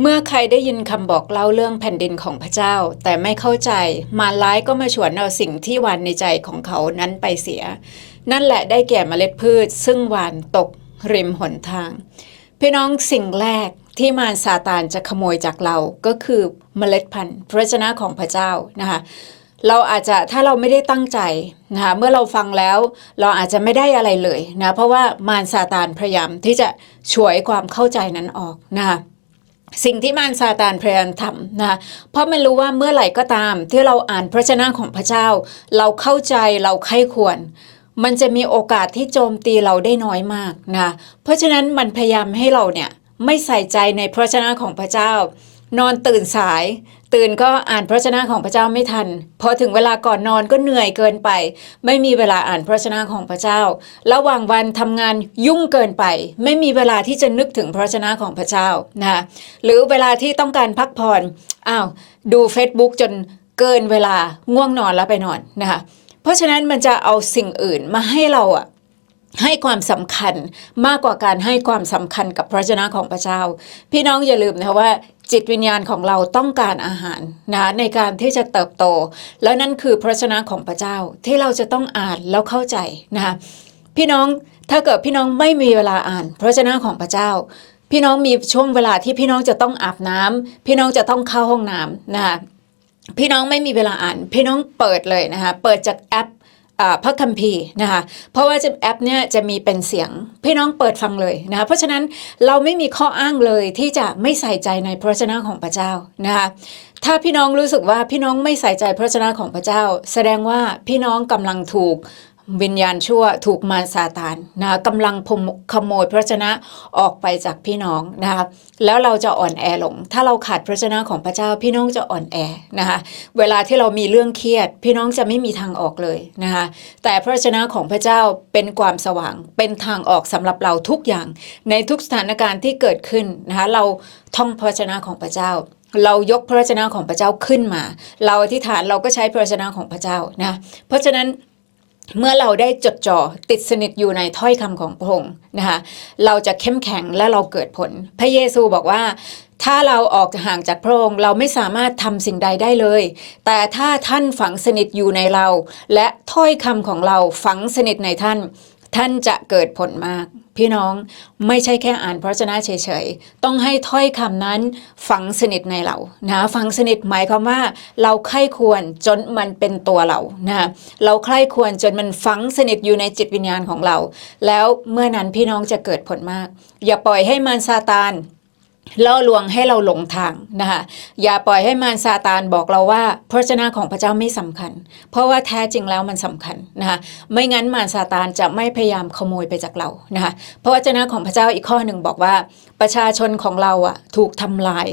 เมื่อใครได้ยินคำบอกเล่าเรื่องแผ่นดินของพระเจ้า แต่ไม่เข้าใจมารร้ายก็มาฉวนเอาสิ่งที่หวานในใจของเขานั้นไปเสีย นั่นแหละได้แก่เมล็ดพืช ซึ่งหวานตกริมหนทาง พี่น้องสิ่งแรกที่มารซาตานจะขโมยจากเราก็คือเมล็ดพันธุ์พระชนะของพระเจ้านะคะเราอาจจะถ้าเราไม่ได้ตั้งใจนะคะเมื่อเราฟังแล้วเราอาจจะไม่ได้อะไรเลยนะเพราะว่ามารซาตานพยายามที่จะฉวยความเข้าใจนั้นออกนะคะ สิ่งที่มารซาตานพยายามทำนะคะเพราะมันรู้ว่าเมื่อไหร่ก็ตาม ที่เราอ่านพระชนะของพระเจ้า เราเข้าใจเราไข้ควร มันจะมีโอกาสที่โจมตีเราได้น้อยมากนะเพราะฉะนั้นมันพยายามให้เราเนี่ยไม่ใส่ใจในพระชนะของพระเจ้า นอนตื่นสาย ตื่นก็อ่านพระชนะของพระเจ้าไม่ทัน พอถึงเวลาก่อนนอนก็เหนื่อยเกินไป ไม่มีเวลาอ่านพระชนะของพระเจ้า ระหว่างวันทำงานยุ่งเกินไป ไม่มีเวลาที่จะนึกถึงพระชนะของพระเจ้านะคะหรือเวลาที่ต้องการพักผ่อนอ้าวดู Facebook จนเกินเวลาง่วงนอนแล้วไปนอนนะคะเพราะฉะนั้นมันจะเอาสิ่งอื่นมาให้เราอะ ให้ความสำคัญมากกว่าการให้ความสำคัญกับพระชนะของพระเจ้า พี่น้องอย่าลืมนะว่าจิตวิญญาณของเราต้องการอาหารนะในการที่จะเติบโต แล้วนั่นคือพระชนะของพระเจ้าที่เราจะต้องอ่านแล้วเข้าใจนะคะพี่น้องถ้าเกิดพี่น้องไม่มีเวลาอ่าน พระชนะของพระเจ้า พี่น้องมีช่วงเวลาที่พี่น้องจะต้องอาบน้ำพี่น้องจะต้องเข้าห้องน้ำนะคะพี่น้องไม่มีเวลาอ่าน พี่น้องเปิดเลยนะคะเปิดจากแอป พระคัมภีร์นะคะเพราะว่าจะแอปเนี่ยจะมีเป็นเสียงพี่น้องเปิดฟังเลยนะคะเพราะฉะนั้นเราไม่มีข้ออ้างเลยที่จะไม่ใส่ใจในพระชนะของพระเจ้านะคะถ้าพี่น้องรู้สึกว่าพี่น้องไม่ใส่ใจพระชนะของพระเจ้า แสดงว่าพี่น้องกำลังถูก วิญญาณชั่วถูกมารซาตานนะกำลังมขโมยพระวจนะออกไปจากพี่น้องนะคะแล้วเราจะอ่อนแอลง ถ้าเราขาดพระวจนะของพระเจ้าพี่น้องจะอ่อนแอนะคะเวลาที่เรามีเรื่องเครียด พี่น้องจะไม่มีทางออกเลยนะคะแต่พระวจนะของพระเจ้าเป็นความสว่างเป็นทางออกสำหรับเราทุกอย่าง ในทุกสถานการณ์ที่เกิดขึ้นนะคะเราท่องพระวจนะของพระเจ้าเรายกพระวจนะของพระเจ้าขึ้นมา เราอธิษฐานเราก็ใช้พระวจนะของพระเจ้านะ เพราะฉะนั้น เมื่อเราได้จดจ่อติดสนิทอยู่ในถ้อยคำของพระองค์นะคะเราจะเข้มแข็งและเราเกิดผล พระเยซูบอกว่า ถ้าเราออกห่างจากพระองค์เราไม่สามารถทำสิ่งใดได้เลย แต่ถ้าท่านฝังสนิทอยู่ในเรา และถ้อยคำของเราฝังสนิทในท่าน ท่านจะเกิดผลมาก พี่น้องไม่ใช่แค่อ่านพระชนะเฉยๆ ต้องให้ถ้อยคำนั้นฝังสนิทในเรานะฝังสนิทหมายความว่า เราใคร่ควรจนมันเป็นตัวเรานะเราใคร่ควรจนมันฝังสนิทอยู่ในจิตวิญญาณของเรา แล้วเมื่อนั้นพี่น้องจะเกิดผลมาก อย่าปล่อยให้มารซาตาน ล่อลวงให้เราหลงทางนะคะอย่าปล่อยให้มารซาตานบอกเราว่าพระวจนะของพระเจ้าไม่สำคัญ เพราะว่าแท้จริงแล้วมันสำคัญนะคะไม่งั้นมารซาตานจะไม่พยายามขโมยไปจากเรานะคะพระวจนะของพระเจ้าอีกข้อหนึ่งบอกว่าประชาชนของเราอะถูกทำลาย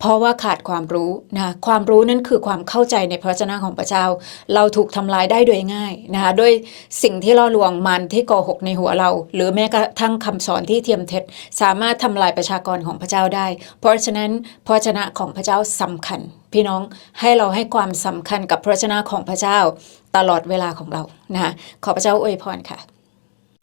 เพราะว่าขาดความรู้นะความรู้นั่นคือความเข้าใจในพระวจนะของพระเจ้า เราถูกทำลายได้โดยง่ายนะคะด้วยสิ่งที่ล่อลวงมันที่โกหกในหัวเรา หรือแม้กระทั่งคำสอนที่เทียมเท็จ สามารถทำลายประชากรของพระเจ้าได้ เพราะฉะนั้นพระวจนะของพระเจ้าสำคัญ พี่น้องให้เราให้ความสำคัญกับพระวจนะของพระเจ้า ตลอดเวลาของเรานะคะขอพระเจ้าอวยพรค่ะ